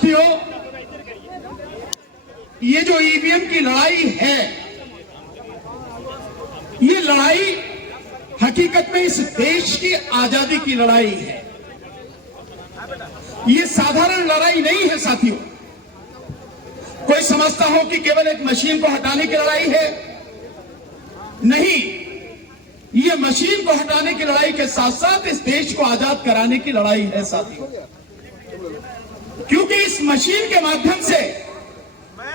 साथियों, ये जो ईवीएम की लड़ाई है, ये लड़ाई हकीकत में इस देश की आजादी की लड़ाई है। ये साधारण लड़ाई नहीं है साथियों। कोई समझता हो कि केवल एक मशीन को हटाने की लड़ाई है, नहीं, ये मशीन को हटाने की लड़ाई के साथ साथ इस देश को आजाद कराने की लड़ाई है साथियों। क्योंकि इस मशीन के माध्यम से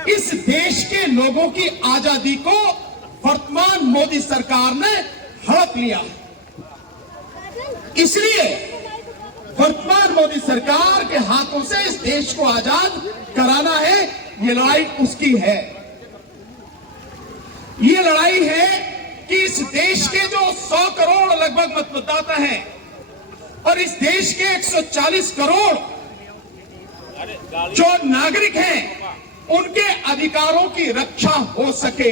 इस देश के लोगों की आजादी को वर्तमान मोदी सरकार ने हड़प लिया है। इसलिए वर्तमान मोदी सरकार के हाथों से इस देश को आजाद कराना है। ये लड़ाई उसकी है। ये लड़ाई है कि इस देश के जो 100 करोड़ लगभग मतदाता हैं और इस देश के 140 करोड़ जो नागरिक हैं, उनके अधिकारों की रक्षा हो सके।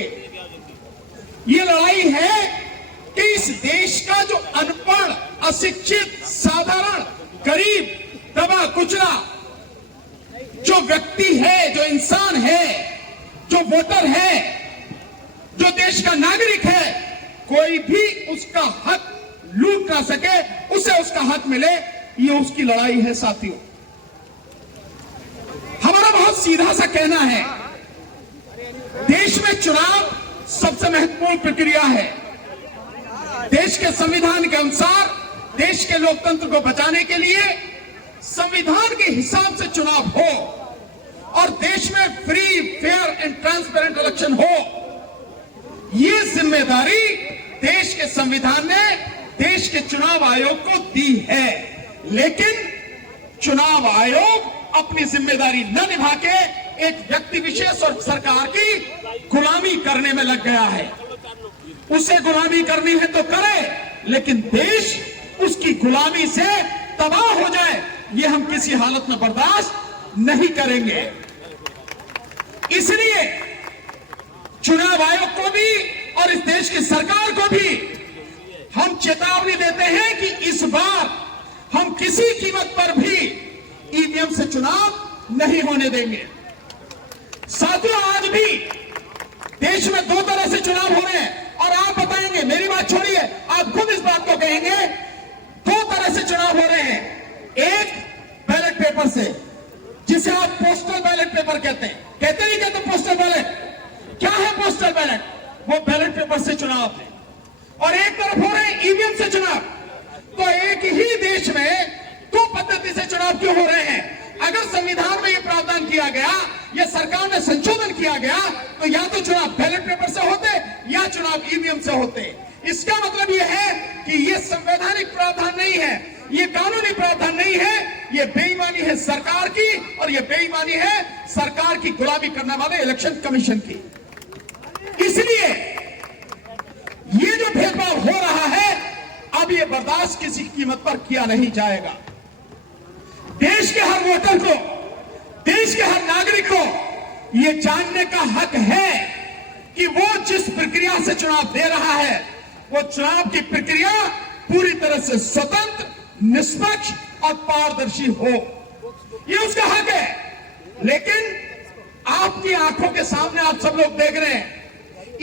ये लड़ाई है कि इस देश का जो अनपढ़, अशिक्षित, साधारण, गरीब, दबा कुचला जो व्यक्ति है, जो इंसान है, जो वोटर है, जो देश का नागरिक है, कोई भी उसका हक लूट ना सके, उसे उसका हक मिले। ये उसकी लड़ाई है साथियों। हमारा बहुत सीधा सा कहना है, देश में चुनाव सबसे महत्वपूर्ण प्रक्रिया है। देश के संविधान के अनुसार देश के लोकतंत्र को बचाने के लिए संविधान के हिसाब से चुनाव हो और देश में free, fair and transparent election हो, ये जिम्मेदारी देश के संविधान ने देश के चुनाव आयोग को दी है। लेकिन चुनाव आयोग अपनी जिम्मेदारी न निभा के एक व्यक्ति विशेष और सरकार की गुलामी करने में लग गया है। उसे गुलामी करनी है तो करे, लेकिन देश उसकी गुलामी से तबाह हो जाए, ये हम किसी हालत में बर्दाश्त नहीं करेंगे। इसलिए चुनाव आयोग को भी और इस देश की सरकार को भी हम चेतावनी देते हैं कि इस बार हम किसी कीमत पर भी ईवीएम से चुनाव नहीं होने देंगे। साथियों, आज भी देश में दो तरह से चुनाव हो रहे हैं और आप बताएंगे, मेरी बात छोड़िए, आप खुद इस बात को कहेंगे, दो तरह से चुनाव हो रहे हैं। एक बैलेट पेपर से, जिसे आप पोस्टल बैलेट पेपर कहते हैं। कहते नहीं कहते पोस्टल बैलेट? क्या है पोस्टल बैलेट? वो बैलेट पेपर से चुनाव है। और एक तरफ हो रहे हैं ईवीएम से चुनाव। तो एक ही देश में दो पद्धति से चुनाव क्यों हो रहे हैं? अगर संविधान में यह प्रावधान किया गया, या सरकार ने संशोधन किया गया, तो या तो चुनाव बैलेट पेपर से होते या चुनाव ईवीएम से होते। इसका मतलब यह है कि यह संवैधानिक प्रावधान नहीं है, यह कानूनी प्रावधान नहीं है, यह बेईमानी है सरकार की, और यह बेईमानी है सरकार की गुलामी करने वाले इलेक्शन कमीशन की। इसलिए यह जो भेदभाव हो रहा है, अब यह बर्दाश्त किसी कीमत पर किया नहीं जाएगा। देश के हर वोटर को, देश के हर नागरिक को यह जानने का हक है कि वो जिस प्रक्रिया से चुनाव दे रहा है, वो चुनाव की प्रक्रिया पूरी तरह से स्वतंत्र, निष्पक्ष और पारदर्शी हो। यह उसका हक है। लेकिन आपकी आंखों के सामने आप सब लोग देख रहे हैं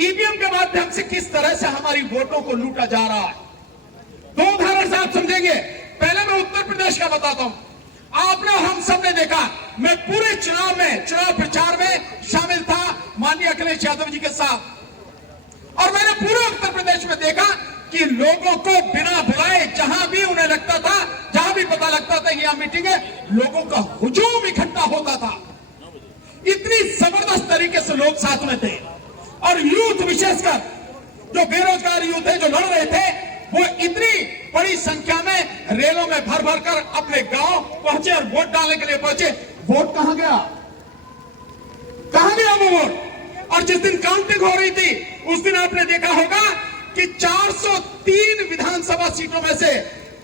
ईवीएम के माध्यम से किस तरह से हमारी वोटों को लूटा जा रहा है। दो उदाहरण से आप समझेंगे। पहले मैं उत्तर प्रदेश का बताता हूं। आपने और हम सब ने देखा, मैं पूरे चुनाव में, चुनाव प्रचार में शामिल था माननीय अखिलेश यादव जी के साथ, और मैंने पूरे उत्तर प्रदेश में देखा कि लोगों को बिना बुलाए जहां भी उन्हें लगता था, जहां भी पता लगता था कि यहां मीटिंग है, लोगों का हुजूम इकट्ठा होता था। इतनी जबरदस्त तरीके से लोग साथ में थे। और यूथ, विशेषकर जो बेरोजगार यूथ है, जो लड़ रहे थे, वो इतनी बड़ी संख्या में रेलों में भर भर कर अपने गांव पहुंचे और वोट डालने के लिए पहुंचे। वोट कहां गया? कहां गया वो वोट? और जिस दिन काउंटिंग हो रही थी, उस दिन आपने देखा होगा कि 403 विधानसभा सीटों में से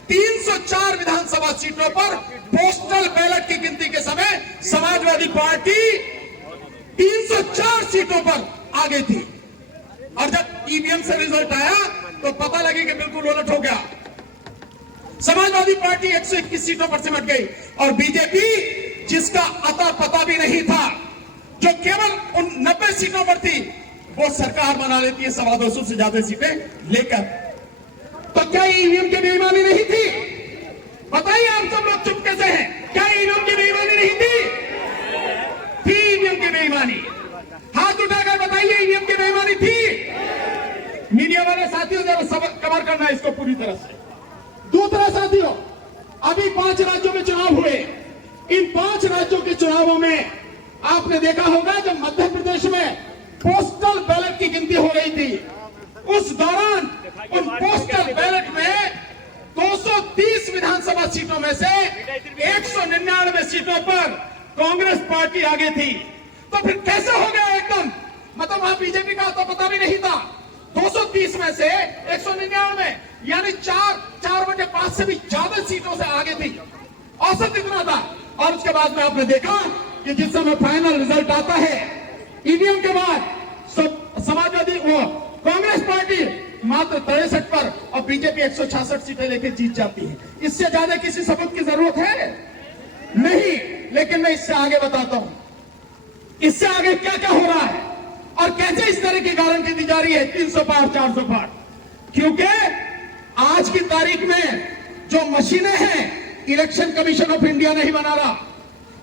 304 विधानसभा सीटों पर पोस्टल बैलेट की गिनती के समय समाजवादी पार्टी 304 सीटों पर आगे थी। और जब ईवीएम से रिजल्ट आया तो पता लगे कि बिल्कुल उलट हो गया। समाजवादी पार्टी 121 सीटों पर सिमट गई और बीजेपी जिस जिसका अता पता भी नहीं था, जो केवल उन 90 सीटों पर थी, वो सरकार बना लेती है 250 से ज्यादा सीटें लेकर। तो क्या ईवीएम की बेईमानी नहीं थी? बताइए, आप सब लोग चुप कैसे हैं? क्या ईवीएम की बेईमानी नहीं थी? थी ईवीएम की बेईमानी। हाथ उठाकर बताइए, ईवीएम की बेईमानी थी? मीडिया वाले साथियों, जरा कवर करना इसको पूरी तरह से। दूसरा साथियों, अभी 5 राज्यों में चुनाव हुए। इन 5 राज्यों के चुनावों में आपने देखा होगा, जब मध्य प्रदेश में पोस्टल बैलेट की गिनती हो रही थी, उस दौरान उन पोस्टल बैलेट में 230 विधानसभा सीटों में से 199 सीटों पर कांग्रेस पार्टी आगे थी। तो फिर कैसे हो गया एकदम? मतलब वहां बीजेपी का तो पता भी नहीं था। 230 में से 199, यानी 4/5 से भी ज्यादा सीटों से आगे थी। औसत इतना था। और उसके बाद में आपने देखा कि जिस समय फाइनल रिजल्ट आता है ईवीएम के बाद, समाजवादी वो कांग्रेस पार्टी मात्र 63 पर और बीजेपी 166 सीटें लेकर जीत जाती है। इससे ज्यादा किसी सबूत की जरूरत है नहीं। लेकिन मैं इससे आगे बताता हूं, इससे आगे क्या क्या हो रहा है और कैसे इस तरह की गारंटी दी जा रही है 300 पार 400 पार। क्योंकि आज की तारीख में जो मशीनें हैं, इलेक्शन कमीशन ऑफ इंडिया नहीं बना रहा।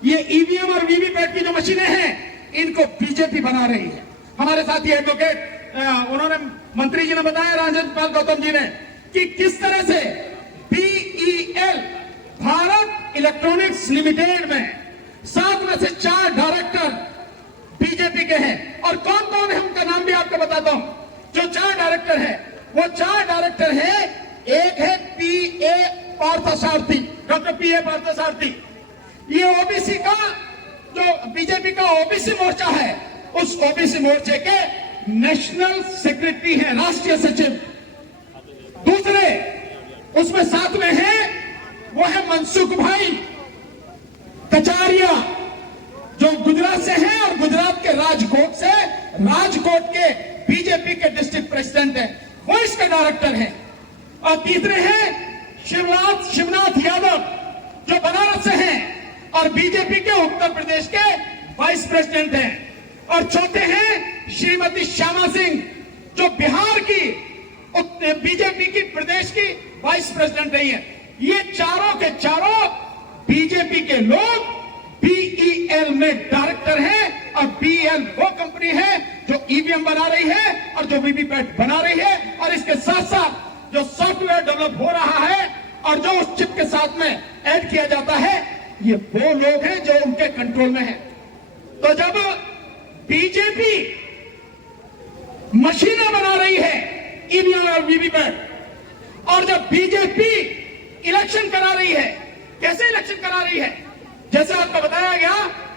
ये ईवीएम और वीवीपैट की जो मशीनें हैं, इनको बीजेपी बना रही है। हमारे साथी एडवोकेट उन्होंने, मंत्री जी ने बताया, राजेंद्र पाल गौतम जी ने, कि किस तरह से बीईएल भारत इलेक्ट्रॉनिक्स लिमिटेड में 7 में से 4 डायरेक्टर बीजेपी के हैं। और कौन कौन है उनका नाम भी आपको बताता हूं। जो 4 डायरेक्टर हैं, वो 4 डायरेक्टर हैं। एक है पीए पार्थसारथी, डॉक्टर पीए पार्थसारथी। ये ओबीसी का, जो बीजेपी का ओबीसी मोर्चा है, उस ओबीसी मोर्चे के नेशनल सेक्रेटरी हैं, राष्ट्रीय सचिव। दूसरे उसमें 7 में है, वो है मनसुख भाई कचारिया, जो गुजरात से हैं और गुजरात के राजकोट के बीजेपी के डिस्ट्रिक्ट प्रेसिडेंट हैं, वो इसके डायरेक्टर हैं। और तीसरे हैं शिवनाथ यादव, जो बनारस से हैं और बीजेपी के उत्तर प्रदेश के वाइस प्रेसिडेंट हैं। और चौथे हैं श्रीमती श्यामा सिंह, जो बिहार की बीजेपी की प्रदेश की वाइस प्रेसिडेंट रही है। ये चारों के चारों बीजेपी के लोग बीईएल में डायरेक्टर हैं। और बीईएल वो कंपनी है जो ईवीएम बना रही है और जो वीवीपैट बना रही है। और इसके साथ साथ जो सॉफ्टवेयर डेवलप हो रहा है और जो उस चिप के साथ में ऐड किया जाता है, ये वो लोग हैं जो उनके कंट्रोल में है। तो जब बीजेपी मशीनें बना रही है ईवीएम और वीवीपैट, और जब बीजेपी इलेक्शन करा रही है, कैसे इलेक्शन करा रही है? जैसे आपको बताया गया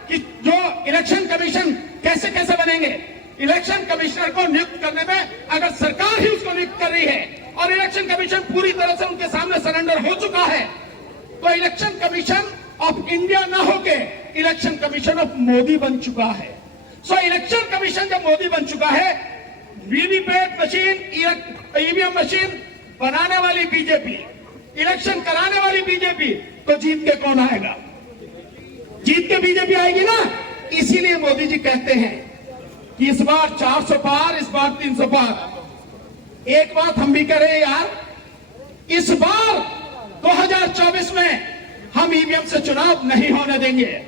कि जो इलेक्शन कमीशन कैसे कैसे बनेंगे। इलेक्शन कमिश्नर को नियुक्त करने में अगर सरकार ही उसको नियुक्त कर रही है और इलेक्शन कमीशन पूरी तरह से उनके सामने सरेंडर हो चुका है, तो इलेक्शन कमीशन ऑफ इंडिया ना होके इलेक्शन कमीशन ऑफ मोदी बन चुका है। सो इलेक्शन कमीशन जब मोदी बन चुका है, वीवीपैट मशीन, ईवीएम मशीन बनाने वाली बीजेपी, इलेक्शन कराने वाली बीजेपी, तो जीत के कौन आएगा? जीत के बीजेपी आएगी ना। इसीलिए मोदी जी कहते हैं कि इस बार 400 पार, इस बार 300 पार। एक बात हम भी करें यार, इस बार 2024 में हम ईवीएम से चुनाव नहीं होने देंगे।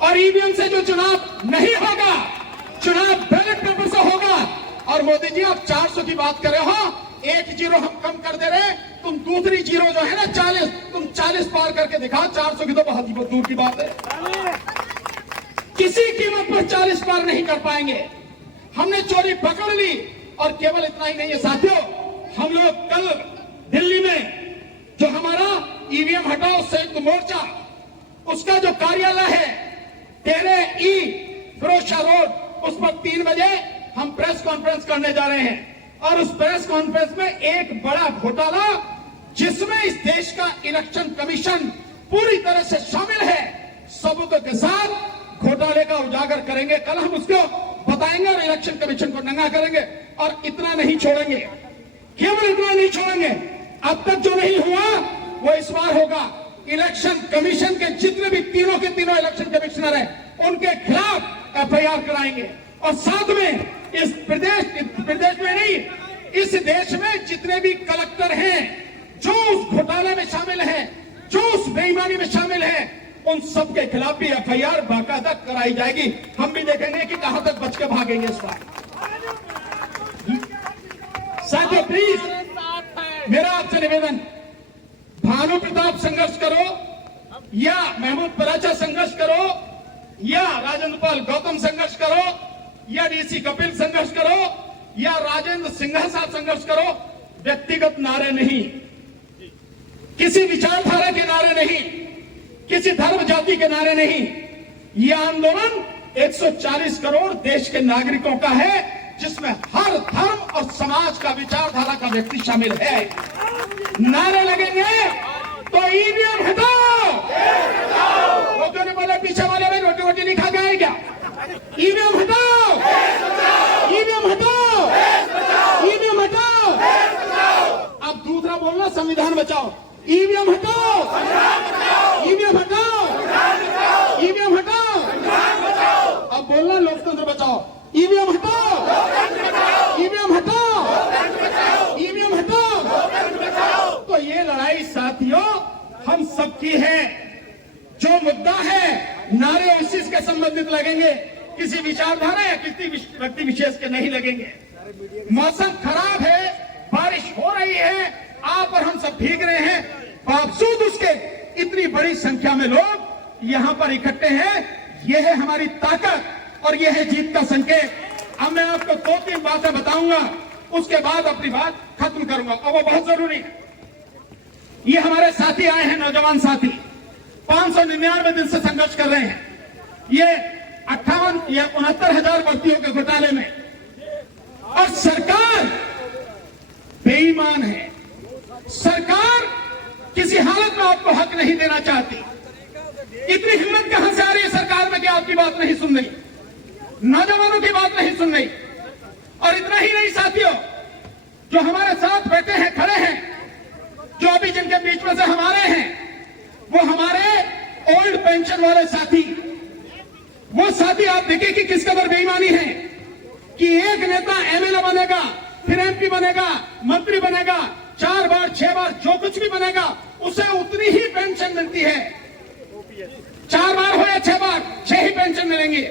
और ईवीएम से जो चुनाव नहीं होगा, चुनाव बैलेट पेपर से होगा। और मोदी जी, आप 400 की बात कर रहे हो, 1 जीरो हम कम कर दे रहे, तुम दूसरी जीरो जो है ना 40, तुम 40 पार करके दिखाओ। 400 की तो बहुत ही दूर की बात है। किसी कीमत पर 40 पार नहीं कर पाएंगे। हमने चोरी पकड़ ली। और केवल इतना ही नहीं है साथियों, हम लोग कल दिल्ली में जो हमारा ईवीएम हटाओ संयुक्त मोर्चा, उसका जो कार्यालय है 13E फिरोज शाह रोड, उस पर 3 बजे हम प्रेस कॉन्फ्रेंस करने जा रहे हैं। और उस प्रेस कॉन्फ्रेंस में एक बड़ा घोटाला, जिसमें इस देश का इलेक्शन कमीशन पूरी तरह से शामिल है, सबूतों के साथ घोटाले का उजागर करेंगे। कल हम उसको बताएंगे और इलेक्शन कमीशन को नंगा करेंगे। और इतना नहीं छोड़ेंगे, केवल इतना नहीं छोड़ेंगे, अब तक जो नहीं हुआ वो इस बार होगा। इलेक्शन कमीशन के जितने भी तीनों के तीनों इलेक्शन कमिश्नर हैं उनके खिलाफ एफआईआर कराएंगे। और साथ में इस प्रदेश में नहीं, इस देश में जितने भी कलेक्टर हैं जो उस घोटाले में शामिल हैं, जो उस बेईमानी में शामिल हैं, उन सब के खिलाफ भी एफआईआर बाकायदा कराई जाएगी। हम भी देखेंगे कि कहां तक बच के भागेंगे इस बार। साथियों प्लीज मेरा आपसे निवेदन, भानु प्रताप संघर्ष करो या महमूद पराचा संघर्ष करो या राजेंद्र पाल गौतम संघर्ष करो या डीसी कपिल संघर्ष करो या राजेंद्र सिंघा साहब संघर्ष करो, व्यक्तिगत नारे नहीं, किसी विचारधारा के नारे नहीं, किसी धर्म जाति के नारे नहीं। यह आंदोलन 140 करोड़ देश के नागरिकों का है, जिसमें हर धर्म और समाज का विचारधारा का व्यक्ति शामिल है। नारे लगेंगे तो ईवीएम हटाओ। वो जो नहीं बोले पीछे वाले में रोटी रोटी नहीं खा गए क्या? ईवीएम हटाओ, ईवीएम हटाओ, ईवीएम हटाओ। अब दूसरा बोलना संविधान बचाओ। ईवीएम हटाओ, ईवीएम हटाओ, ईवीएम हटाओ। अब बोलना लोकतंत्र बचाओ। ईवीएम हटाओ, ईवीएम हटाओ, ईवीएम हटाओ। तो ये लड़ाई साथियों हम सबकी है। जो मुद्दा है नारे उसी के संबंधित लगेंगे, किसी विचारधारा या किसी व्यक्ति विशेष के नहीं लगेंगे। मौसम खराब है, बारिश हो रही है, आप और हम सब भीग रहे हैं, बावजूद उसके इतनी बड़ी संख्या में लोग यहाँ पर इकट्ठे हैं। यह है हमारी ताकत और यह है जीत का संकेत। अब मैं आपको 2-3 बातें बताऊंगा, उसके बाद अपनी बात खत्म करूंगा और वो बहुत जरूरी है। ये हमारे साथी आए हैं, नौजवान साथी, 599 दिन से संघर्ष कर रहे हैं ये 58 या 69,000 भर्तियों के घोटाले में। और सरकार बेईमान है, सरकार किसी हालत में आपको हक नहीं देना चाहती। इतनी हिम्मत कहां से आ रही है सरकार में कि आपकी बात नहीं सुन रही, नौजवानों की बात नहीं सुन रही। और इतना ही नहीं साथियों, जो हमारे साथ बैठे हैं, खड़े हैं, जो अभी जिनके बीच में से हमारे हैं, वो हमारे ओल्ड पेंशन वाले साथी, वो साथी आप देखिए कि किस कदर बेईमानी है कि एक नेता एमएलए बनेगा, फिर एमपी बनेगा, मंत्री बनेगा, 4 बार 6 बार जो कुछ भी बनेगा उसे उतनी ही पेंशन मिलती है। 4 बार हो या 6 बार, 6 ही पेंशन मिलेंगे।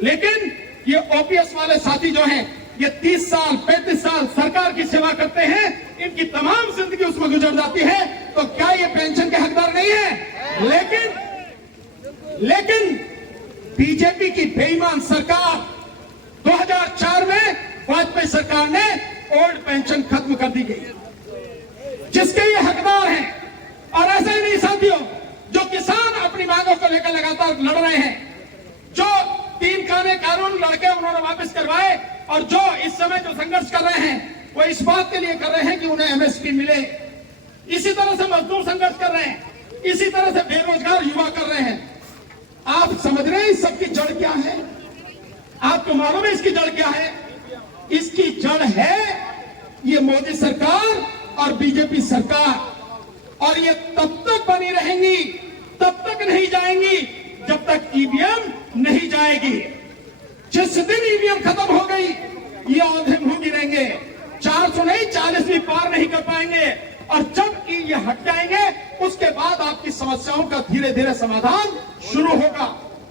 लेकिन ये ओपीएस वाले साथी जो हैं, ये 30 साल 35 साल सरकार की सेवा करते हैं, इनकी तमाम जिंदगी उसमें गुजर जाती है, तो क्या ये पेंशन के हकदार नहीं है? लेकिन बीजेपी की बेईमान सरकार 2004 में वाजपेयी सरकार ने ओल्ड पेंशन खत्म कर दी गई, जिसके ये हकदार हैं। और ऐसा ही नहीं साथियों, जो किसान अपनी मांगों को लेकर लगातार लड़ रहे हैं, जो 3 कानून लड़के उन्होंने वापस करवाए, और जो इस समय जो संघर्ष कर रहे हैं वो इस बात के लिए कर रहे हैं कि उन्हें एमएसपी मिले। इसी तरह से मजदूर संघर्ष कर रहे हैं, इसी तरह से बेरोजगार युवा कर रहे हैं। आप समझ रहे हैं इस सबकी जड़ क्या है? आपको मालूम है इसकी जड़ क्या है? इसकी जड़ है ये मोदी सरकार और बीजेपी सरकार। और ये तब तक बनी रहेंगी, तब तक नहीं जाएंगी जब तक ईवीएम नहीं जाएगी। जिस दिन ईवीएम खत्म हो गई, ये औंधे मुंह गिरेंगे, 400 नहीं 40 भी पार नहीं कर पाएंगे। और जब ये हट जाएंगे, उसके बाद आपकी समस्याओं का धीरे धीरे समाधान शुरू होगा।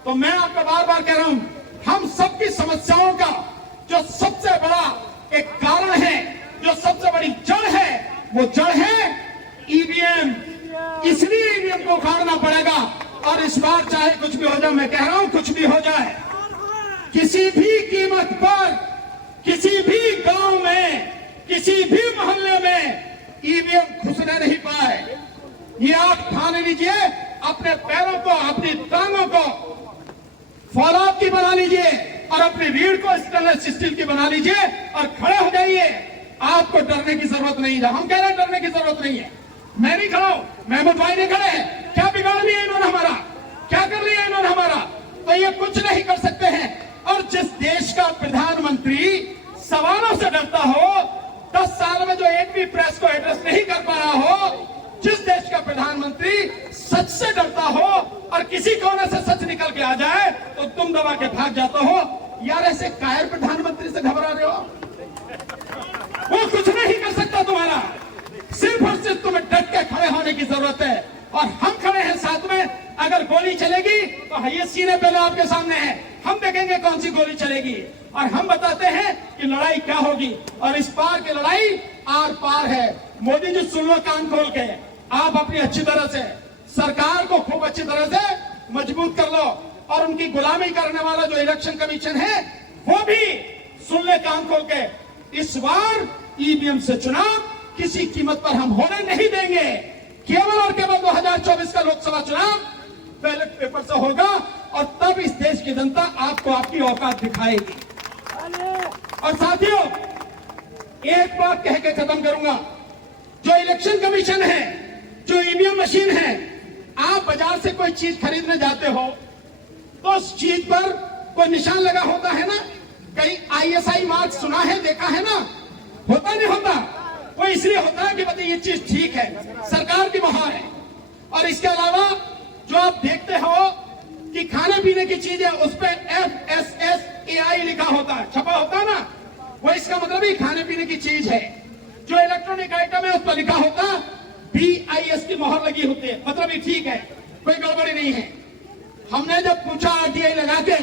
तो मैं आपको बार बार कह रहा हूं, हम सबकी समस्याओं का जो सबसे बड़ा एक कारण है, जो सबसे बड़ी जड़ है, वो जड़ है ईवीएम। इसलिए ईवीएम को उखाड़ना पड़ेगा। और इस बार चाहे कुछ भी हो जाए, मैं कह रहा हूं कुछ भी हो जाए, किसी भी कीमत पर, किसी भी गांव में, किसी भी मोहल्ले में ईवीएम घुसने नहीं पाए। ये आप ठान लीजिए, अपने पैरों को, अपनी टांगों को फौलाद की बना लीजिए और अपनी रीढ़ को स्टेनलेस स्टील की बना लीजिए और खड़े हो जाइए। आपको डरने की जरूरत नहीं है। हम कह रहे हैं डरने की जरूरत नहीं है। मैं नहीं खड़ा हूं, महमूद भाई नहीं खड़े हैं। क्या बिगाड़ लिया इन्होंने हमारा? क्या कर लिया इन्होंने हमारा? तो ये कुछ नहीं कर सकते हैं। और जिस देश का प्रधानमंत्री सवालों से डरता हो, 10 साल में जो एक भी प्रेस को एड्रेस नहीं कर पाया हो, जिस देश का प्रधानमंत्री सच तुम दबा के भाग जाते हो। यार ऐसे कायर प्रधानमंत्री से घबरा रहे हो, वो कुछ नहीं कर सकता तुम्हारा। सिर्फ और सिर्फ तुम्हें डट के खड़े होने की जरूरत है, और हम खड़े हैं साथ में। अगर गोली चलेगी तो ये सीने पे लो, आपके सामने है, हम देखेंगे कौन सी गोली चलेगी, और हम बताते हैं कि लड़ाई क्या होगी। और इस पार की लड़ाई आर पार है। मोदी जी सुन लो कान खोल के, आप अपनी अच्छी तरह से सरकार को खूब अच्छी तरह से मजबूत कर लो, और उनकी गुलामी करने वाला जो इलेक्शन कमीशन है वो भी सुन ले कान खोल के। इस बार ईवीएम से चुनाव किसी कीमत पर हम होने नहीं देंगे। केवल और केवल 2024 का लोकसभा चुनाव बैलेट पेपर से होगा, और तब इस देश की जनता आपको आपकी औकात दिखाएगी। और साथियों, एक बात कह के खत्म करूंगा। जो इलेक्शन कमीशन है, जो ईवीएम मशीन है, आप बाजार से कोई चीज खरीदने जाते हो तो उस चीज पर कोई निशान लगा होता है ना, कहीं ISI मार्क सुना है, देखा है ना, होता नहीं होता। वो इसलिए होता है कि बताइए ये चीज ठीक है, सरकार की मुहर है। और इसके अलावा जो आप देखते हो कि खाने पीने की चीज है, उस पर FSSAI लिखा होता है, छपा होता है ना, वो इसका मतलब ही खाने पीने की चीज है। जो इलेक्ट्रॉनिक आइटम है उस पर लिखा होता BIS की मोहर लगी होती है, मतलब ये ठीक है, कोई गड़बड़ी नहीं है। हमने जब पूछा RTI लगा के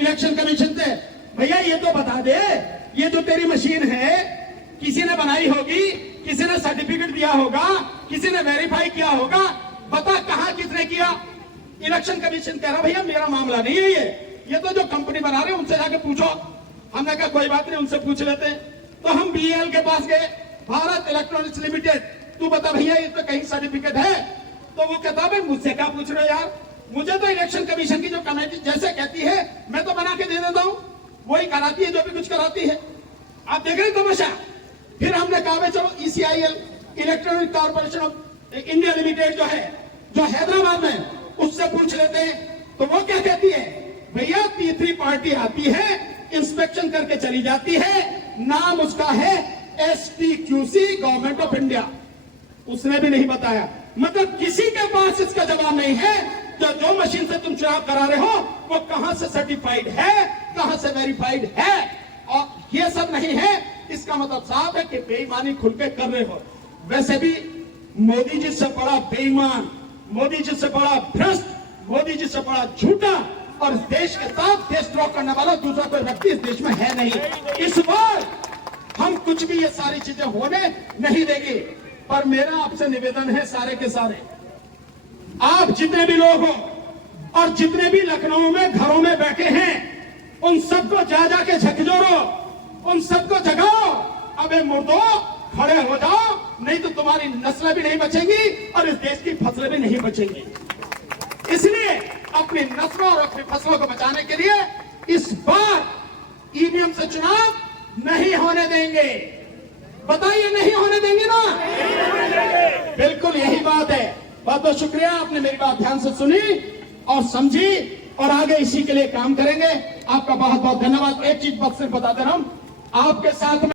इलेक्शन कमीशन से, भैया ये तो बता दे, ये जो तेरी मशीन है किसी ने बनाई होगी, किसी ने सर्टिफिकेट दिया होगा, किसी ने वेरीफाई किया होगा, बता कहां किसने किया। इलेक्शन कमीशन कह रहा भैया मेरा मामला नहीं है, ये तो जो कंपनी बना रहे हैं उनसे जाके पूछो। हमने कहा कोई बात नहीं, उनसे पूछ लेते हैं। तो हम BEL के पास गए, भारत इलेक्ट्रॉनिक्स लिमिटेड, तू बता भैया ये तो कहीं सर्टिफिकेट है। तो वो कहता भाई मुझसे क्या पूछ रहे हो यार, मुझे तो इलेक्शन कमीशन की जो कमेटी जैसे कहती है मैं तो बना के दे देता हूं, वही कराती है जो भी कुछ कराती है। आप देख रहे तमाशा। फिर हमने कहा चलो ECIL electronic corporation of India limited जो है, जो हैदराबाद में, उससे पूछ लेते हैं। तो वो क्या कहती है, भैया तीसरी पार्टी आती है, इंस्पेक्शन करके चली जाती है, नाम उसका है STQC गवर्नमेंट ऑफ इंडिया। उसने भी नहीं बताया, मतलब किसी के पास इसका जवाब नहीं है। जो मशीन से तुम चुनाव करा रहे हो वो कहां से सर्टिफाइड है, कहां से वेरीफाइड है, और ये सब नहीं है। इसका मतलब साफ है कि बेईमानी खुल के कर रहे हो। वैसे भी मोदी जी से बड़ा बेईमान, मोदी जी से बड़ा भ्रष्ट, मोदी जी से बड़ा झूठा और देश के साथ देशद्रोह करने वाला दूसरा कोई व्यक्ति इस देश में है नहीं। इस बार हम कुछ भी ये सारी चीजें होने नहीं देंगे। पर मेरा आपसे निवेदन है सारे के सारे, आप जितने भी लोग हो और जितने भी लखनऊ में घरों में बैठे हैं, उन सबको जा जाके झकझोरो, उन सबको जगाओ। अबे मुर्दो खड़े हो जाओ, नहीं तो तुम्हारी नस्लें भी नहीं बचेंगी और इस देश की फसलें भी नहीं बचेंगी। इसलिए अपनी नस्लों और अपनी फसलों को बचाने के लिए इस बार ईवीएम से चुनाव नहीं होने देंगे। बताइए नहीं होने देंगे ना? बिल्कुल यही बात है। बहुत बहुत शुक्रिया, आपने मेरी बात ध्यान से सुनी और समझी, और आगे इसी के लिए काम करेंगे। आपका बहुत बहुत धन्यवाद। एक चीज बस सिर्फ बता दे रहा हूं, आपके साथ में